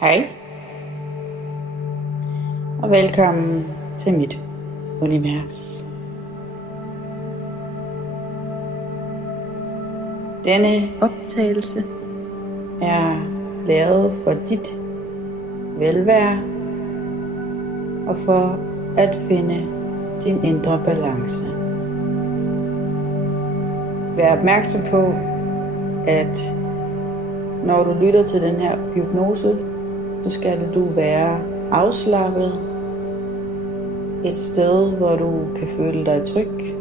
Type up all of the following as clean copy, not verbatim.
Hej og velkommen til mit univers. Denne optagelse er lavet for dit velvære og for at finde din indre balance. Vær opmærksom på, at når du lytter til den her hypnose, så skal du være afslappet et sted, hvor du kan føle dig tryg,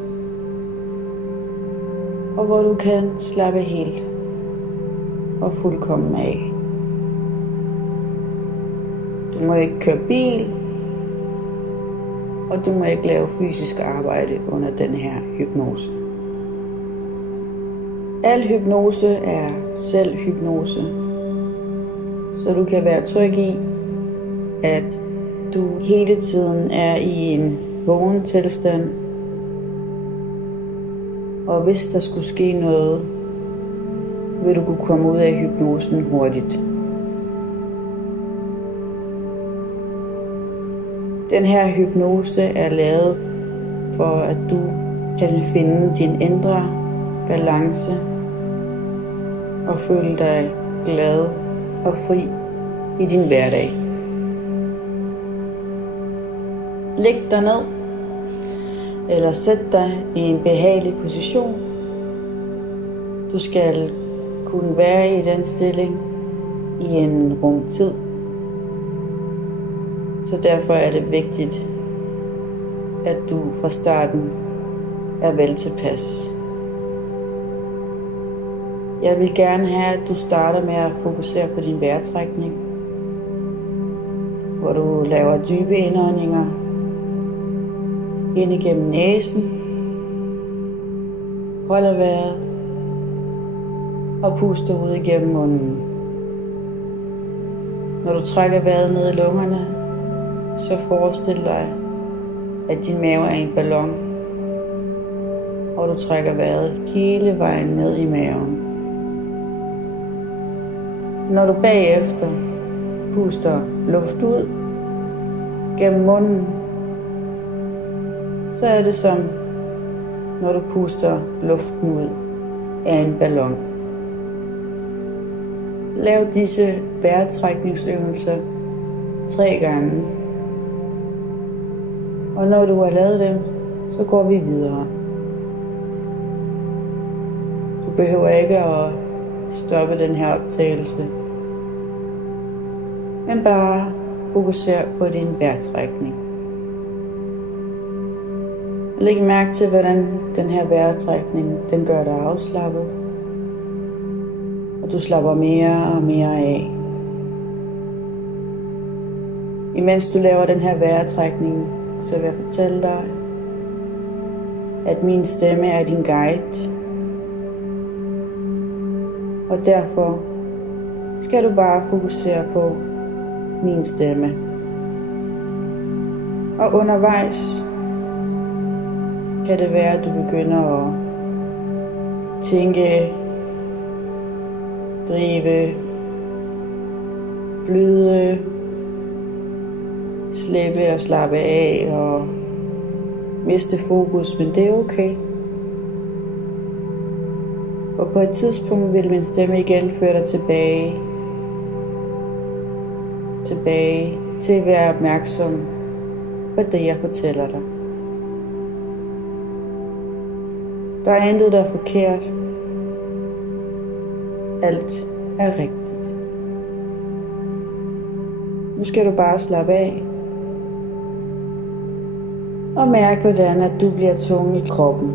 og hvor du kan slappe helt og fuldkommen af. Du må ikke køre bil, og du må ikke lave fysisk arbejde under den her hypnose. Al hypnose er selvhypnose, så du kan være tryg i, at du hele tiden er i en vågen tilstand, og hvis der skulle ske noget, vil du kunne komme ud af hypnosen hurtigt. Den her hypnose er lavet for, at du kan finde din indre balance og føle dig glad og fri i din hverdag. Læg dig ned eller sæt dig i en behagelig position. Du skal kunne være i den stilling i en rumtid. Så derfor er det vigtigt, at du fra starten er vel tilpas. Jeg vil gerne have, at du starter med at fokusere på din vejrtrækning, hvor du laver dybe indåndinger ind igennem næsen, holder vejret og puster ud igennem munden. Når du trækker vejret ned i lungerne, så forestil dig, at din mave er en ballon, og du trækker vejret hele vejen ned i maven. Når du bagefter puster luft ud gennem munden, så er det som når du puster luften ud af en ballon. Lav disse vejrtrækningsøvelser 3 gange. Og når du har lavet dem, så går vi videre. Du behøver ikke at stoppe den her optagelse, men bare fokusere på din vejrtrækning. Læg mærke til, hvordan den her vejrtrækning den gør dig afslappet, og du slapper mere og mere af. Imens du laver den her vejrtrækning, så vil jeg fortælle dig, at min stemme er din guide, og derfor skal du bare fokusere på min stemme. Og undervejs kan det være, at du begynder at tænke, drive, flyde, slippe og slappe af og miste fokus, men det er okay. Og på et tidspunkt vil min stemme igen føre dig tilbage til at være opmærksom på det, jeg fortæller dig. Der er intet, der er forkert. Alt er rigtigt. Nu skal du bare slappe af og mærke, hvordan at du bliver tung i kroppen.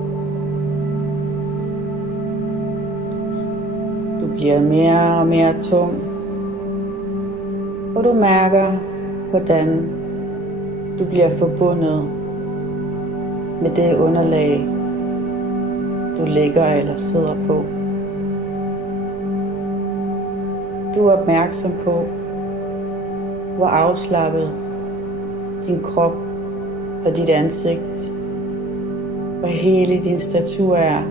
Du bliver mere og mere tung, og du mærker, hvordan du bliver forbundet med det underlag, du ligger eller sidder på. Du er opmærksom på, hvor afslappet din krop og dit ansigt og hele din statur er.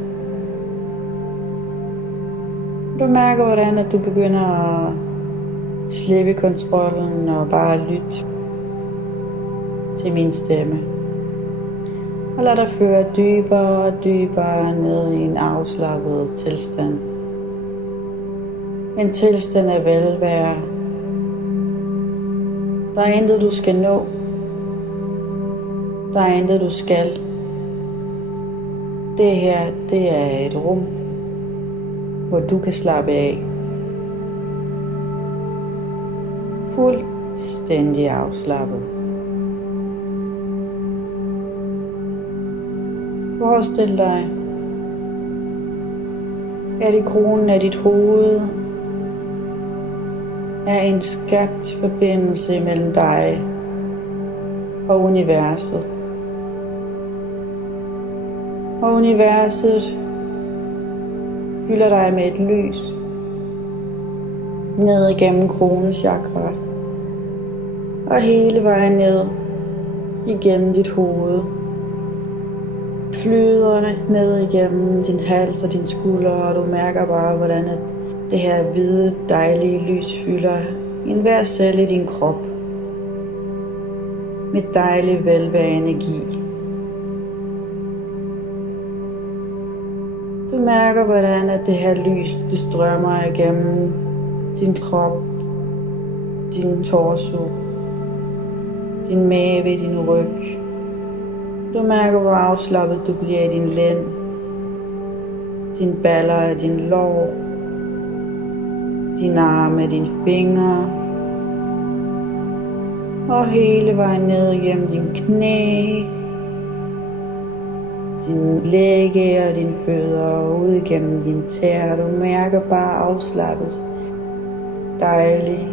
Du mærker, hvordan at du begynder at slippe kontrollen og bare lytte til min stemme. Og lad dig føre dybere og dybere ned i en afslappet tilstand. En tilstand af velvære. Der er intet du skal nå. Der er intet du skal. Det her, det er et rum, hvor du kan slappe af. Fuldstændig afslappet. Forestil dig, at i kronen af dit hoved er en skabt forbindelse mellem dig og universet. Og universet fylder dig med et lys ned igennem kronens chakra og hele vejen ned igennem dit hoved. Flyder ned igennem din hals og din skulder, og du mærker bare, hvordan det her hvide, dejlige lys fylder enhver celle i din krop med dejlig velvære energi. Du mærker, hvordan det her lys, det strømmer igennem din krop, din torso, din mave, din ryg. Du mærker, hvor afslappet du bliver i din lænd, dine baller, din lår, dine arme, dine fingre, og hele vejen ned igennem din knæ, dine lægge og dine fødder, og ud igennem dine tæer. Du mærker bare afslappet, dejlig,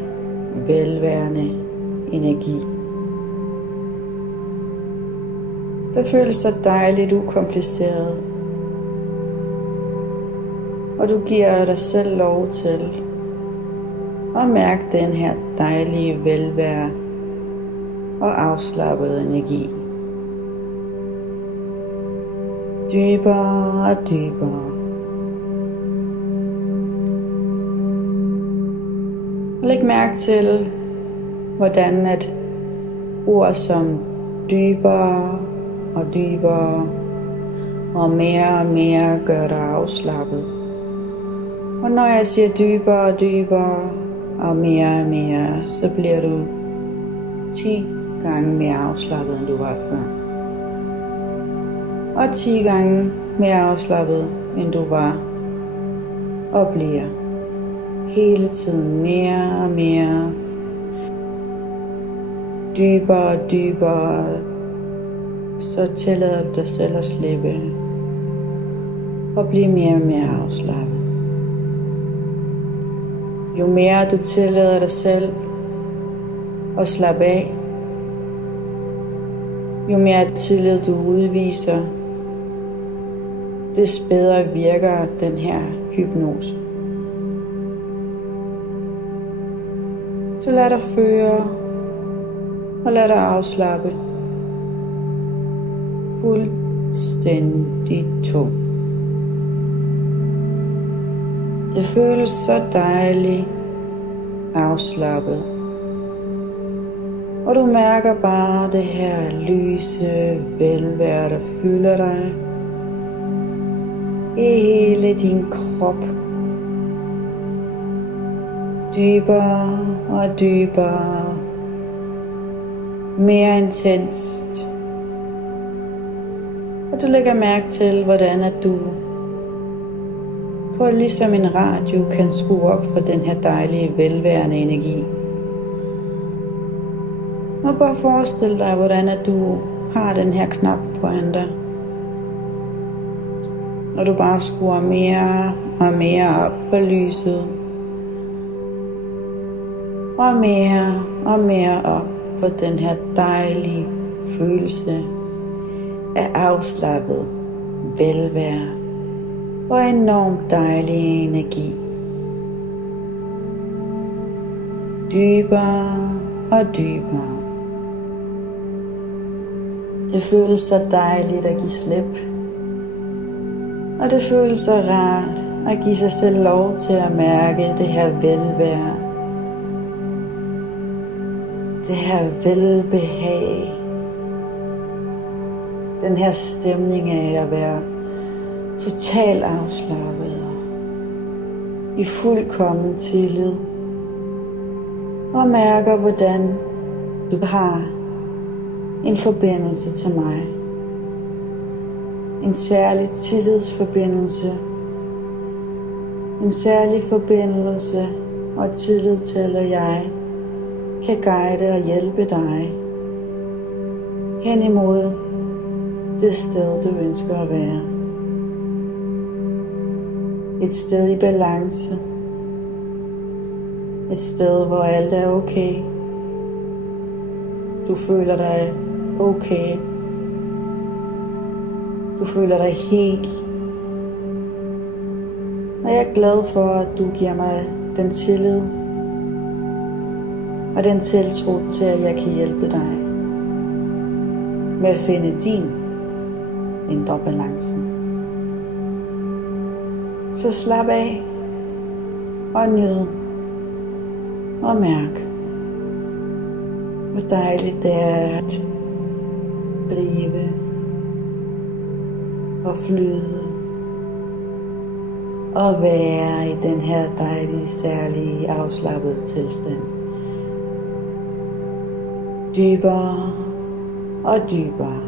velværende energi. Det føles så dejligt ukompliceret, og du giver dig selv lov til at mærke den her dejlige velvære og afslappede energi. Dybere og dybere. Læg mærke til, hvordan at ord som dybere og dybere og mere gør dig afslappet. Og når jeg siger dybere og dybere og mere, så bliver du 10 gange mere afslappet, end du var før. Og 10 gange mere afslappet, end du var og bliver. Hele tiden mere og mere. Dybere og dybere. Så tillader du dig selv at slippe og blive mere og mere afslappet. Jo mere du tillader dig selv at slappe af, jo mere tillid du udviser, des bedre virker den her hypnose. Så lad dig føre og lad dig afslappe. Fuldstændig tung. Det føles så dejligt afslappet. Og du mærker bare det her lyse velvære, der fylder dig i hele din krop. Dybere og dybere. Mere intenst. Og du lægger mærke til, hvordan at du på ligesom en radio kan skrue op for den her dejlige velværende energi. Og bare forestil dig, hvordan at du har den her knap foran dig. Og du bare skruer mere og mere op for lyset. Og mere op for den her dejlige følelse af afslappet velvære og enormt dejlig energi. Dybere og dybere. Det føles så dejligt at give slip. Og det føles så rart at give sig selv lov til at mærke det her velvære det her velbehag, den her stemning af at være totalt afslappet og i fuldkommen tillid, og mærker, hvordan du har en forbindelse til mig. En særlig tillidsforbindelse. En særlig forbindelse og tillid til, at jeg kan guide og hjælpe dig hen imod det sted, du ønsker at være. Et sted i balance. Et sted, hvor alt er okay. Du føler dig okay. Du føler dig helt. Og jeg er glad for, at du giver mig den tillid og den tiltro til, at jeg kan hjælpe dig med at finde din indre balance. Så slap af og nyd og mærk, hvor dejligt det er at drive og flyde og være i den her dejlige, særlige, afslappede tilstand. Dybere og dybere.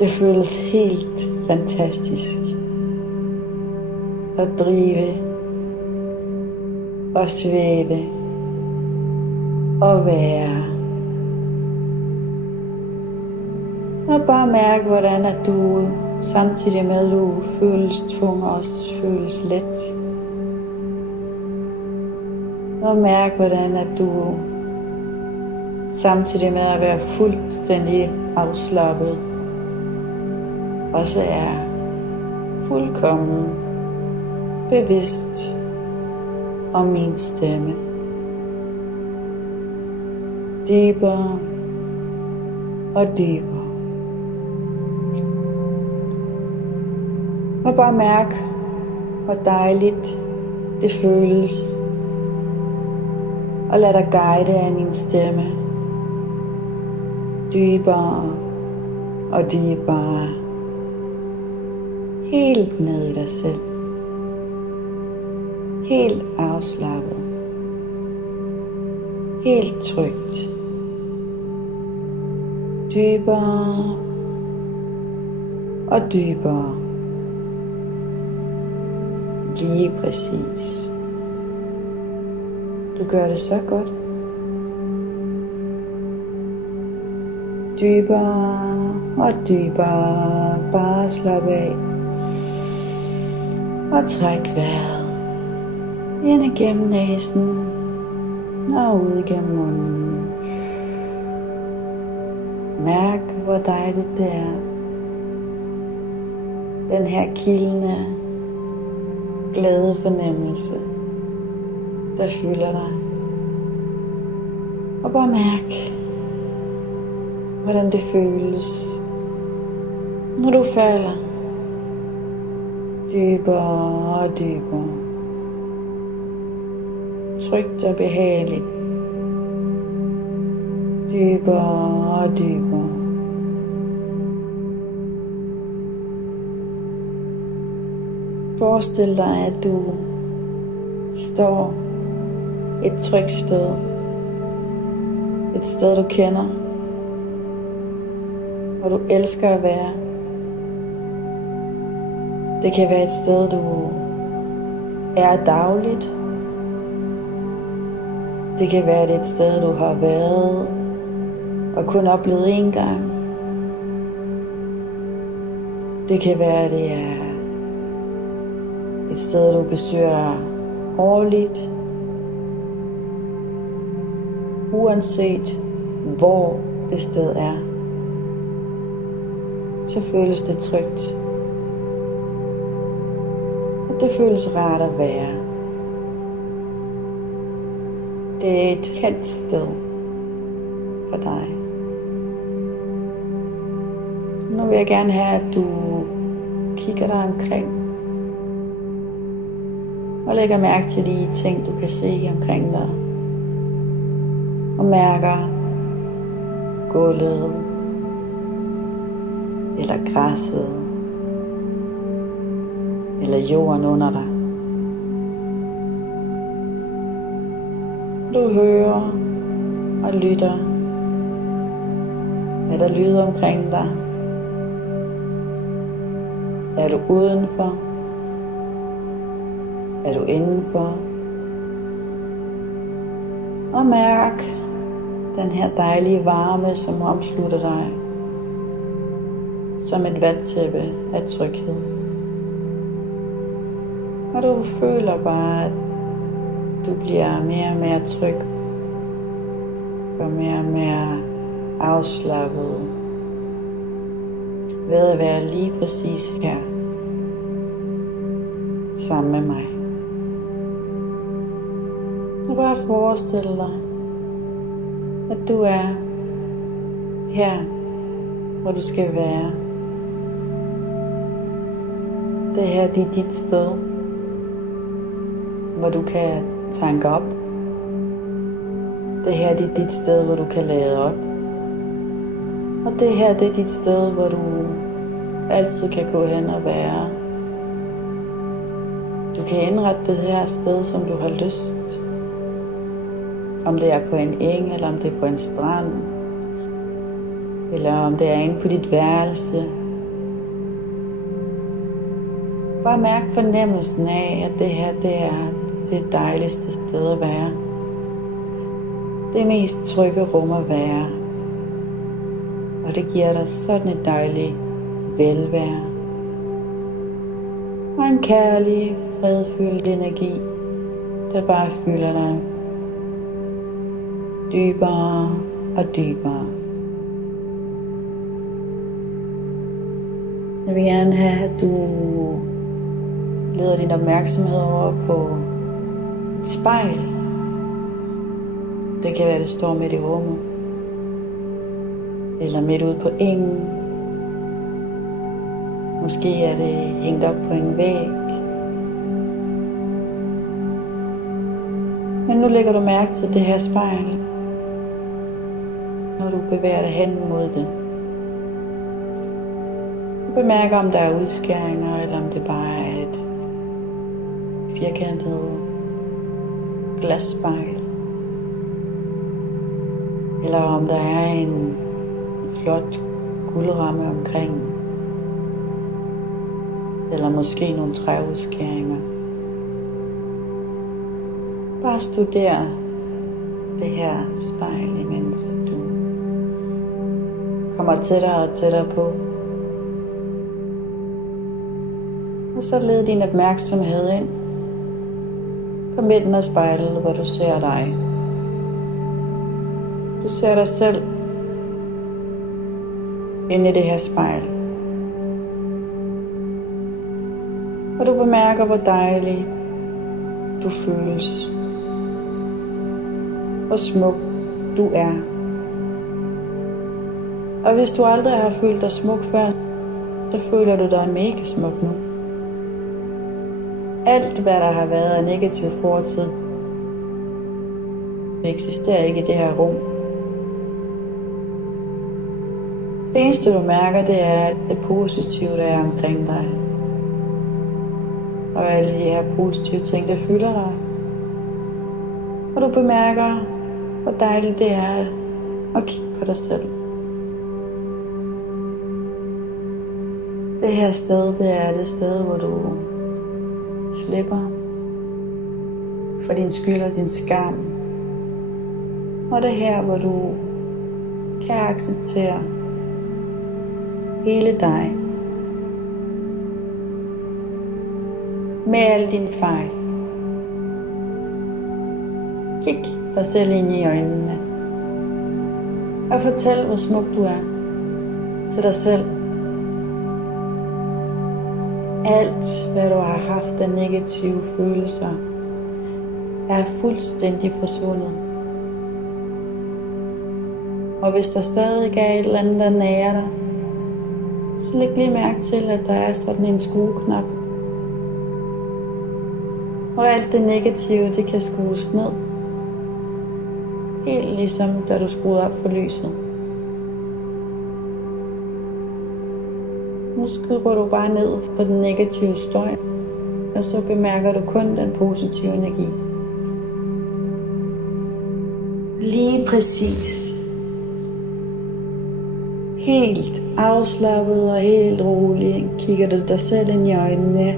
Det føles helt fantastisk at drive og svæve og være. Og bare mærke, hvordan at du samtidig med at du føles tung, også føles let. Og mærk, hvordan at du samtidig med at være fuldstændig afslappet, også er fuldkommen bevidst om min stemme. Dybere og dybere. Og bare mærk, hvor dejligt det føles. Og lad dig guide af min stemme. Dybere og dybere. Helt ned i dig selv. Helt afslappet. Helt trygt. Dybere og dybere. Lige præcis. Du gør det så godt. Dybere og dybere. Bare slap af. Og træk vejret. Ind igennem næsen. Og ud igennem munden. Mærk, hvor dejligt det er. Den her kildende, glade fornemmelse, der fylder dig. Og bare mærk, hvordan det føles, når du falder dybere og dybere. Trygt og behageligt. Dybere og dybere. Forestil dig, at du står et trygt sted. Et sted, du kender. Hvor du elsker at være. Det kan være et sted, du er dagligt. Det kan være et sted, du har været og kun oplevet én gang. Det kan være, det er et sted, du besøger årligt. Uanset hvor det sted er, så føles det trygt. Og det føles rart at være. Det er et kendt sted for dig. Nu vil jeg gerne have, at du kigger dig omkring og lægger mærke til de ting, du kan se omkring dig. og mærker gulvet eller græsset eller jorden under dig. Du hører og lytter. Er der lyde omkring dig? Er du udenfor? Er du indenfor? Og mærk den her dejlige varme, som omslutter dig. Som et vattæppe af tryghed. Og du føler bare, at du bliver mere og mere tryg. Og mere afslappet. Ved at være lige præcis her. Sammen med mig. Og bare forestil dig, at du er her, hvor du skal være. Det her det er dit sted, hvor du kan tanke op. Det her det er dit sted, hvor du kan lade op. Og det her det er dit sted, hvor du altid kan gå hen og være. Du kan indrette det her sted, som du har lyst. Om det er på en eng, eller om det er på en strand. Eller om det er inde på dit værelse. Bare mærk fornemmelsen af, at det her det er det dejligste sted at være. Det mest trygge rum at være. Og det giver dig sådan et dejligt velvære. Og en kærlig, fredfyldt energi, der bare fylder dig dybere og dybere. Jeg vil gerne have, at du leder din opmærksomhed over på et spejl. Det kan være, det står midt i rummet. Eller midt ude på engen. Måske er det hængt op på en væg. Men nu lægger du mærke til det her spejl, når du bevæger dig hen mod det. Du bemærker, om der er udskæringer, eller om det bare er et firkantet glasspejl. Eller om der er en flot guldramme omkring. Eller måske nogle træudskæringer. Bare studer det her spejl, imens du kommer tættere og tættere på. Og så led din opmærksomhed ind på midten af spejlet, hvor du ser dig. Du ser dig selv inde i det her spejl. Og du bemærker, hvor dejlig du føles. Hvor smuk du er. Og hvis du aldrig har følt dig smuk før, så føler du dig mega smuk nu. Alt hvad der har været af negativ fortid, eksisterer ikke i det her rum. Det eneste du mærker, det er det positive, der er omkring dig. Og alle de her positive ting, der fylder dig. Og du bemærker, hvor dejligt det er at kigge på dig selv. Det her sted, det er det sted, hvor du slipper for din skyld og din skam. Og det er her, hvor du kan acceptere hele dig. Med alle dine fejl. Kig dig selv ind i øjnene. Og fortæl, hvor smuk du er til dig selv. Alt, hvad du har haft af negative følelser, er fuldstændig forsvundet. Og hvis der stadig er et eller andet, der nærer dig, så læg lige mærke til, at der er sådan en skrueknap. Og alt det negative, det kan skrues ned. Helt ligesom da du skruede op for lyset. Nu skruer du bare ned på den negative støj, og så bemærker du kun den positive energi. Lige præcis. Helt afslappet og helt rolig kigger du dig selv ind i øjnene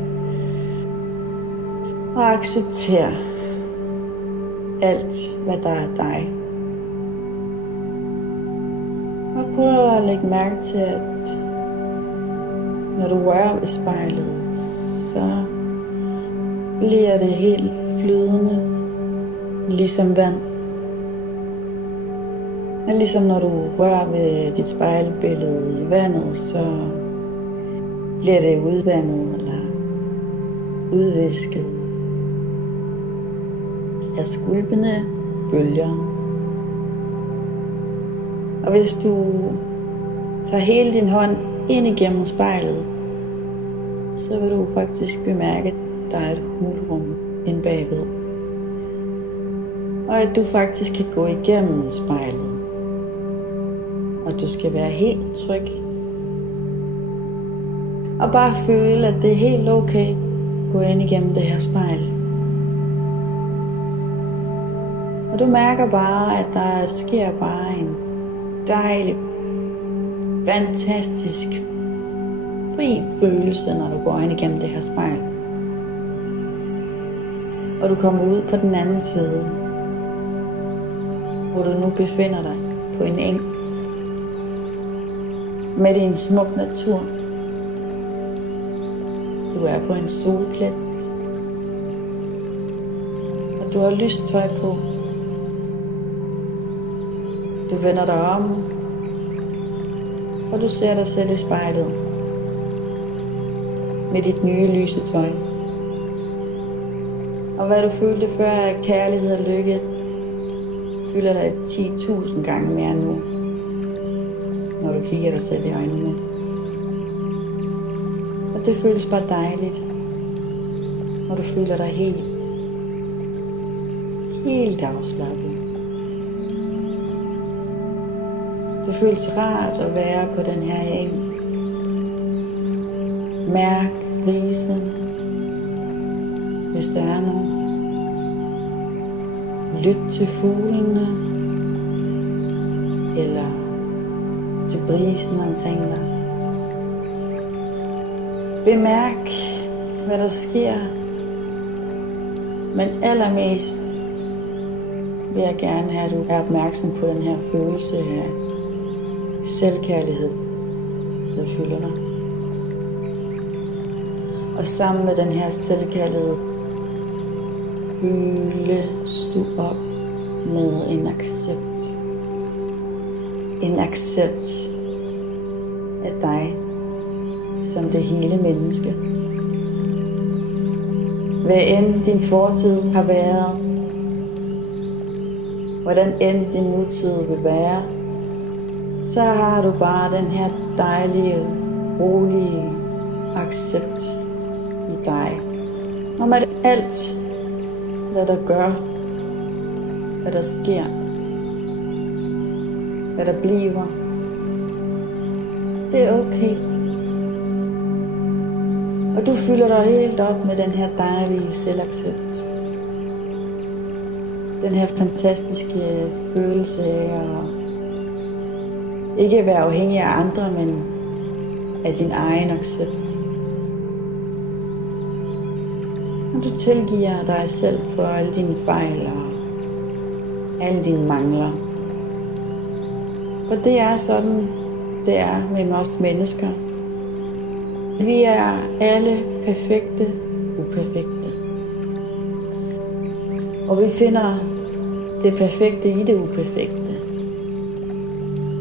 og accepterer alt, hvad der er dig. Og prøv at lægge mærke til, at når du rører ved spejlet, så bliver det helt flydende, ligesom vand. Men ligesom når du rører ved dit spejlbillede i vandet, så bliver det udvandet eller udvisket af skvulpende bølger. Og hvis du tager hele din hånd ind igennem spejlet, så vil du faktisk bemærke, at der er et hulrum inde bagved. Og at du faktisk kan gå igennem spejlet. Og du skal være helt tryg. Og bare føle, at det er helt okay at gå ind igennem det her spejl. Og du mærker bare, at der sker bare en dejlig, fantastisk, fri følelse, når du går ind igennem det her spejl. Og du kommer ud på den anden side, hvor du nu befinder dig på en eng midt i en smuk natur. Du er på en solplet, og du har lyst tøj på. Du vender dig om, og du ser dig selv i spejlet med dit nye lyse tøj. Og hvad du følte før af kærlighed og lykke, fylder dig 10.000 gange mere nu, når du kigger dig selv i øjnene. Og det føles bare dejligt, når du føler dig helt afslappet. Det føles rart at være på den her eng. Mærk brisen, hvis der er nogen. Lyt til fuglene, eller til brisen omkring dig. Bemærk, hvad der sker, men allermest vil jeg gerne have, at du er opmærksom på den her følelse af selvkærlighed, der fylder dig. Og sammen med den her selvkærlighed fyldes du op med en accept. En accept af dig som det hele menneske. Hvad end din fortid har været, hvordan end din nutid vil være, så har du bare den her dejlige, rolige accept i dig. Om at alt, hvad der gør, hvad der sker, hvad der bliver, det er okay. Og du fylder dig helt op med den her dejlige selvaccept. Den her fantastiske følelse af at ikke være afhængig af andre, men af din egen accept. Og du tilgiver dig selv for alle dine fejl og alle dine mangler. For det er sådan, det er med os mennesker. Vi er alle perfekte, uperfekte. Og vi finder det perfekte i det uperfekte.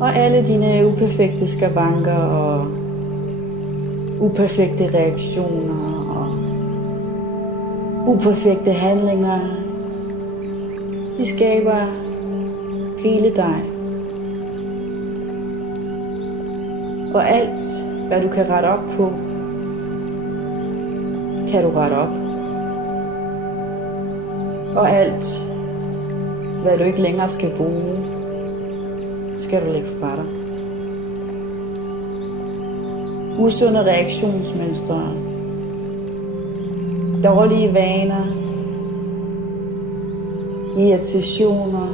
Og alle dine uperfekte skavanker og uperfekte reaktioner og uperfekte handlinger, de skaber hele dig. Og alt, hvad du kan rette op på, kan du rette op. Og alt, hvad du ikke længere skal bruge, skal du lægge fra dig. Usunde reaktionsmønstre, dårlige vaner, irritationer,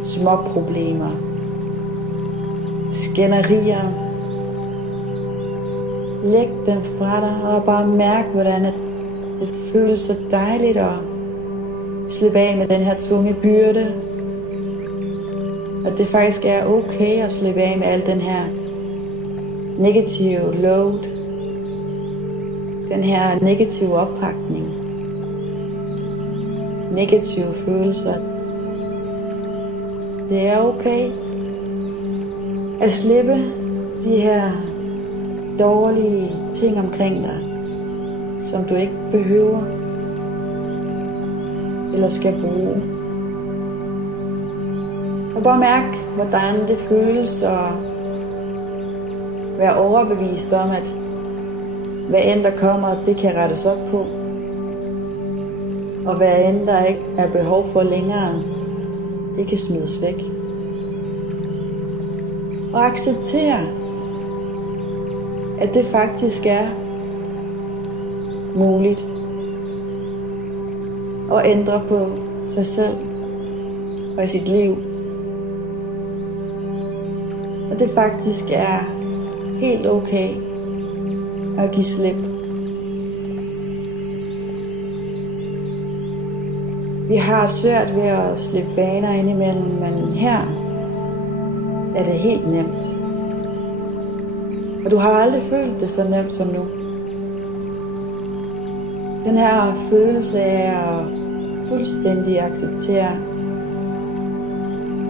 små problemer, skænderier. Læg dem fra dig og bare mærk, hvordan det føles så dejligt at slippe af med den her tunge byrde. At det faktisk er okay at slippe af med al den her negative load. Den her negative oppakning. Negative følelser. Det er okay at slippe de her dårlige ting omkring dig, som du ikke behøver eller skal bruge. Og bare mærk, hvordan det føles at være overbevist om, at hvad end der kommer, det kan rettes op på. Og hvad end der ikke er behov for længere, det kan smides væk. Og acceptere, at det faktisk er muligt at ændre på sig selv og i sit liv. Og det faktisk er helt okay at give slip. Vi har svært ved at slippe vaner indimellem, men her er det helt nemt. Og du har aldrig følt det så nemt som nu. Den her følelse af at fuldstændig acceptere,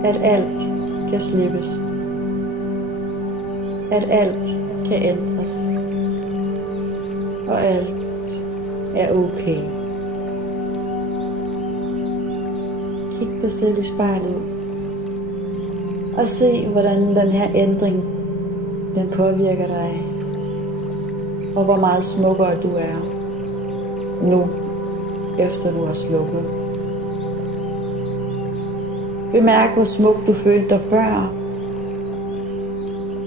at alt kan slippes. At alt kan ændres. Og alt er okay. Kig dig selv i spejlet og se, hvordan den her ændring den påvirker dig, og hvor meget smukkere du er nu, efter du har slukket. Bemærk, hvor smuk du følte dig før,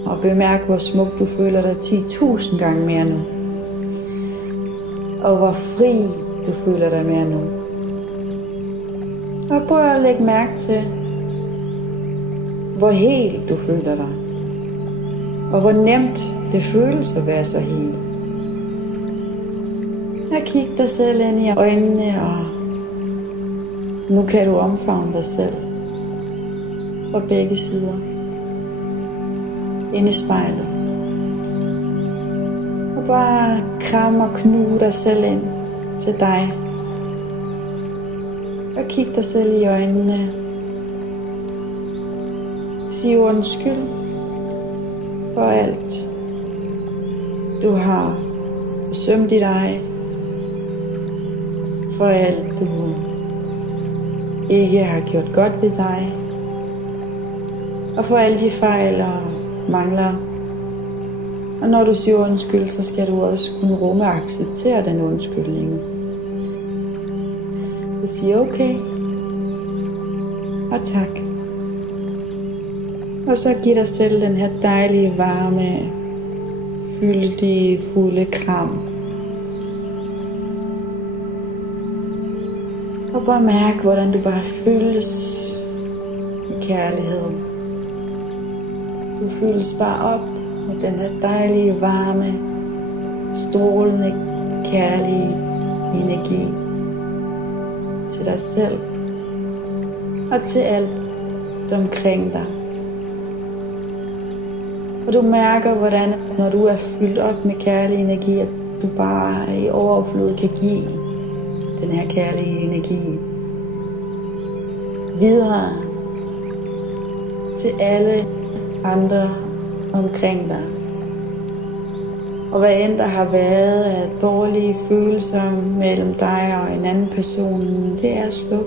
og bemærk, hvor smuk du føler dig 10.000 gange mere nu, og hvor fri du føler dig mere nu. Og prøv at lægge mærke til, hvor helt du føler dig, og hvor nemt det føles at være så hel. Og kig dig selv ind i øjnene, og nu kan du omfavne dig selv på begge sider. Ind i spejlet. Og bare kram og knuge dig selv ind til dig. Og kig dig selv i øjnene. Sig undskyld for alt du har forsømt i dig, for alt du ikke har gjort godt ved dig, og for alle de fejl og mangler. Og når du siger undskyld, så skal du også kunne rumme og acceptere den undskyldning. Du siger okay og tak. Og så giv dig selv den her dejlige, varme, fyldige, fulde kram. Og bare mærk, hvordan du bare fyldes med kærlighed. Du fyldes bare op med den her dejlige, varme, strålende, kærlige energi til dig selv og til alt omkring dig. Og du mærker, hvordan når du er fyldt op med kærlig energi, at du bare i overflod kan give den her kærlige energi videre til alle andre omkring dig. Og hvad end der har været af dårlige følelser mellem dig og en anden person, det er slukket.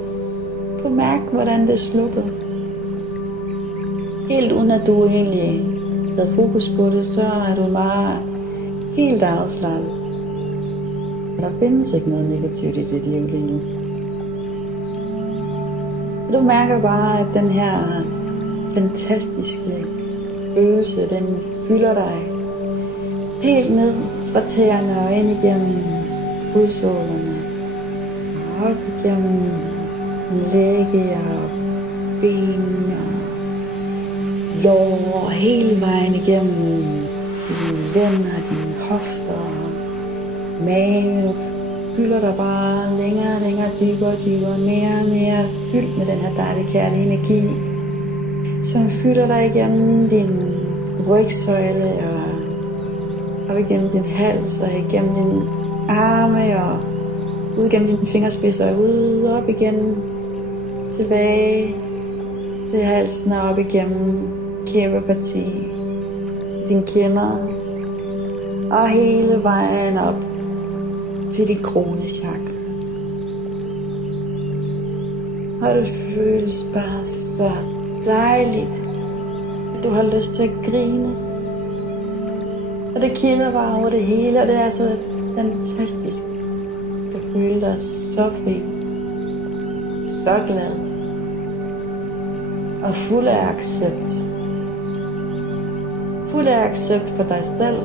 Du mærker, hvordan det er slukket. Helt uden at du egentlig havde fokus på det, så er du bare helt afslappet. Der findes ikke noget negativt i dit liv lige nu. Og du mærker bare, at den her fantastiske følelse, den fylder dig helt ned fra tæerne og ind igennem fodsålerne. Og op igennem dine lægge og ben og lår, hele vejen igennem dine lænder, dine hofter og maven. Du fylder dig bare længere og længere, dybere og dybere, mere og mere fyldt med den her dejlige kærlige energi, som fylder dig igennem din rygsøjle og op igennem din hals og igennem dine arme og ud igennem dine fingerspidser og ud op igen, tilbage til halsen og op igennem kæbeparti, dine kinder og hele vejen op til dit kronechakra. Og det føles bare så dejligt, at du har lyst til at grine. Og det kilder bare over det hele, og det er så fantastisk at føle dig så fri, så glad og fuld af accept. Fuld af accept for dig selv,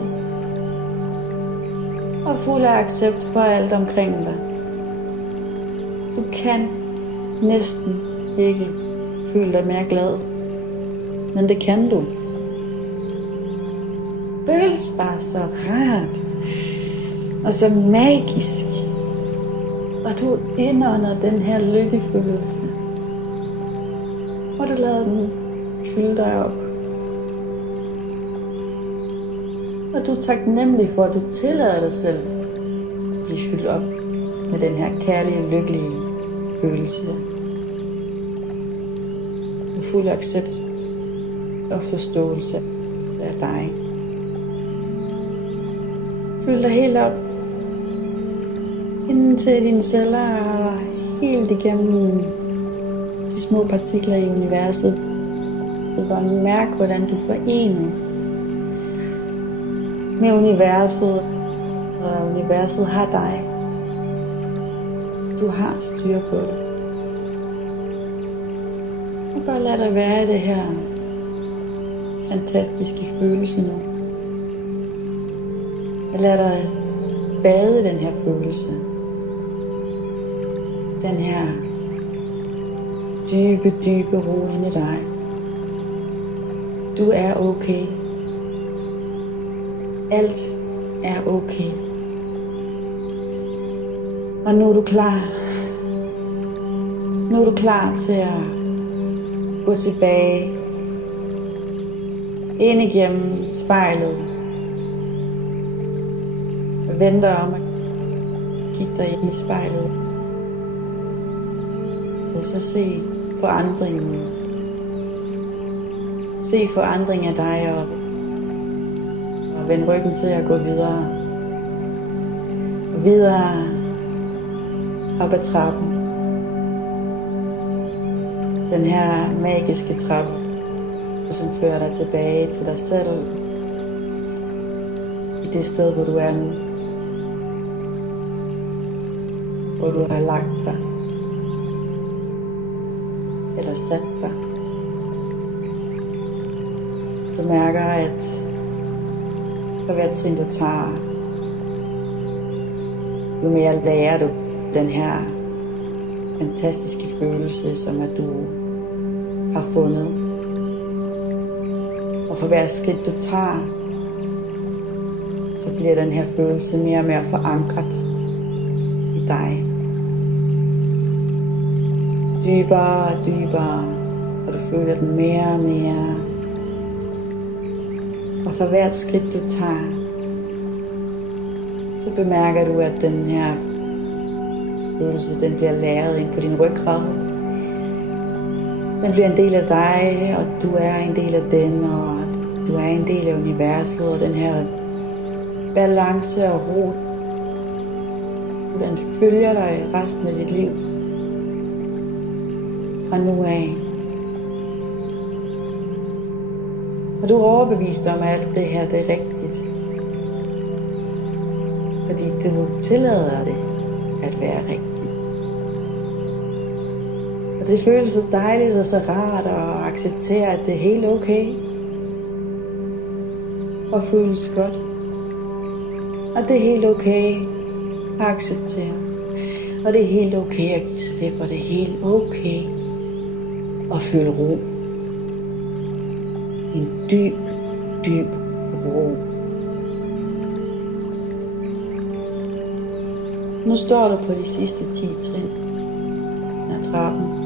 og fuld af accept for alt omkring dig. Du kan næsten ikke føle dig mere glad, men det kan du. Det føles bare så rart og så magisk, og du indånder den her lykkefølelse, og du lader den fylde dig op. Og du er taknemmelig for, at du tillader dig selv at blive fyldt op med den her kærlige, lykkelige følelse. Du fuld accept og forståelse af dig. Fyld dig helt op inden til dine celler og helt igennem de små partikler i universet. Du kan mærke, hvordan du forener med universet, og universet har dig. Du har styr på det. Og bare lad dig være i det her fantastiske følelse nu. Og lad dig bade i den her følelse. Den her dybe, dybe ro inde i dig. Du er okay. Alt er okay. Og nu er du klar. Nu er du klar til at gå tilbage ind igennem spejlet. Vend dig om og kig dig ind i spejlet. Og så se forandringen. Se forandringen af dig og vend ryggen til at gå videre. Videre op ad trappen. Den her magiske trappe, som fører dig tilbage til dig selv. I det sted, hvor du er nu. Hvor du har lagt dig. Eller sat dig. Du mærker, at for hvert trin du tager, jo mere lærer du den her fantastiske følelse, som at du har fundet. Og for hvert skridt du tager, så bliver den her følelse mere og mere forankret i dig. Dybere og dybere, og du føler den mere og mere. Og så hvert skridt du tager, så bemærker du, at den her følelse, den bliver lagret ind på din ryggrad. Den bliver en del af dig, og du er en del af den, og du er en del af universet, og den her balance og ro, den følger dig resten af dit liv. Fra nu af. Og du er overbevist om, at alt det her, det er rigtigt. Fordi du tillader det at være rigtigt. Og det føles så dejligt og så rart at acceptere, at det er helt okay. Og føles godt. Og det er helt okay at acceptere. Og det er helt okay at give slip, og det er helt okay at føle ro. En dyb, dyb ro. Nu står du på de sidste 10 trin af trappen.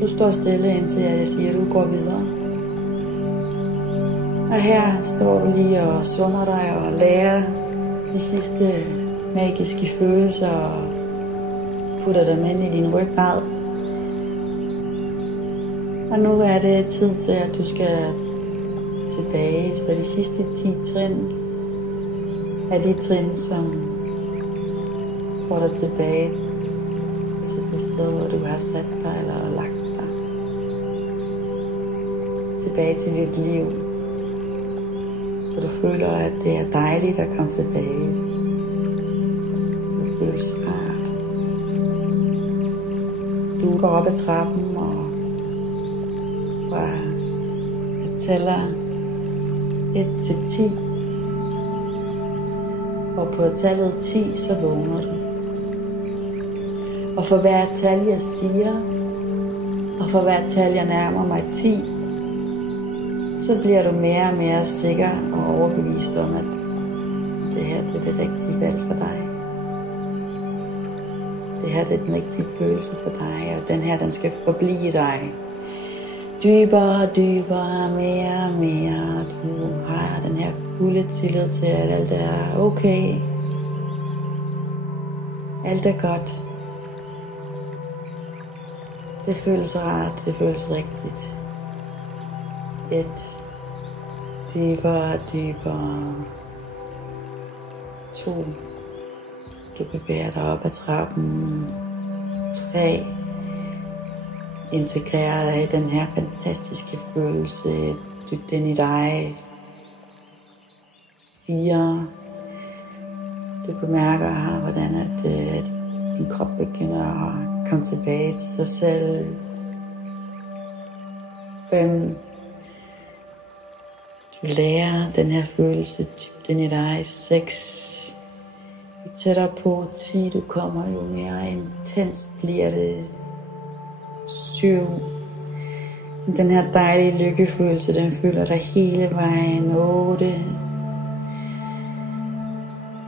Du står stille indtil jeg siger, at du går videre. Og her står du lige og sunder dig og lærer de sidste magiske følelser og putter dem ind i din ryggrad. Og nu er det tid til, at du skal tilbage. Så de sidste 10 trin er de trin, som får dig tilbage til det sted, hvor du har sat dig eller lagt dig. Tilbage til dit liv. Så du føler, at det er dejligt at komme tilbage. Det føles rart. Du går op ad trappen og fra jeg tæller 1 til 10. Og på tallet 10, så vågner du. Og for hver tal jeg siger, og for hver tal jeg nærmer mig 10, så bliver du mere og mere sikker og overbevist om, at det her det er det rigtige valg for dig. Det her det er den rigtige følelse for dig, og den her den skal forblive dig. Dybere og dybere, mere og mere. Du har den her fulde tillid til, at alt er okay. Alt er godt. Det føles rart, det føles rigtigt. 1. Dybere og dybere. 2. Du bevæger dig op ad trappen. 3. Integreret i den her fantastiske følelse dybt ind i dig. 4. Du bemærker, hvordan at din krop begynder at komme tilbage til sig selv. 5. Du lærer den her følelse dybt ind i dig. 6. Jo tættere på 10 du kommer, jo mere intens bliver det. 7. Den her dejlige lykkefølelse, den følger dig hele vejen. 8.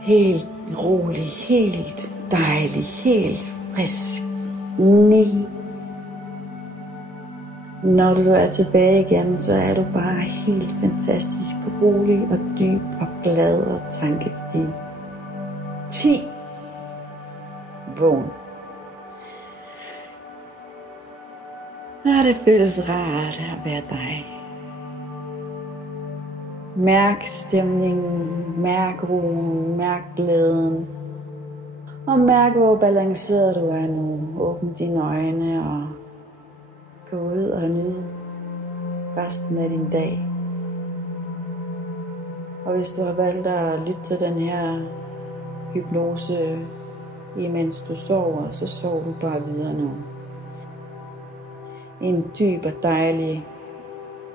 Helt rolig, helt dejlig, helt frisk. 9. Når du er tilbage igen, så er du bare helt fantastisk rolig og dyb og glad og tankefri. 10. Vågn. Det føles rart at være dig. Mærk stemningen, mærk roen, mærk glæden. Og mærk, hvor balanceret du er nu. Åbn dine øjne og gå ud og nyd resten af din dag. Og hvis du har valgt at lytte til den her hypnose, imens du sover, så sover du bare videre nu. En dyb og dejlig,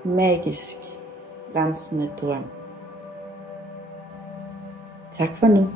magisk, rensende drøm. Tak for nu.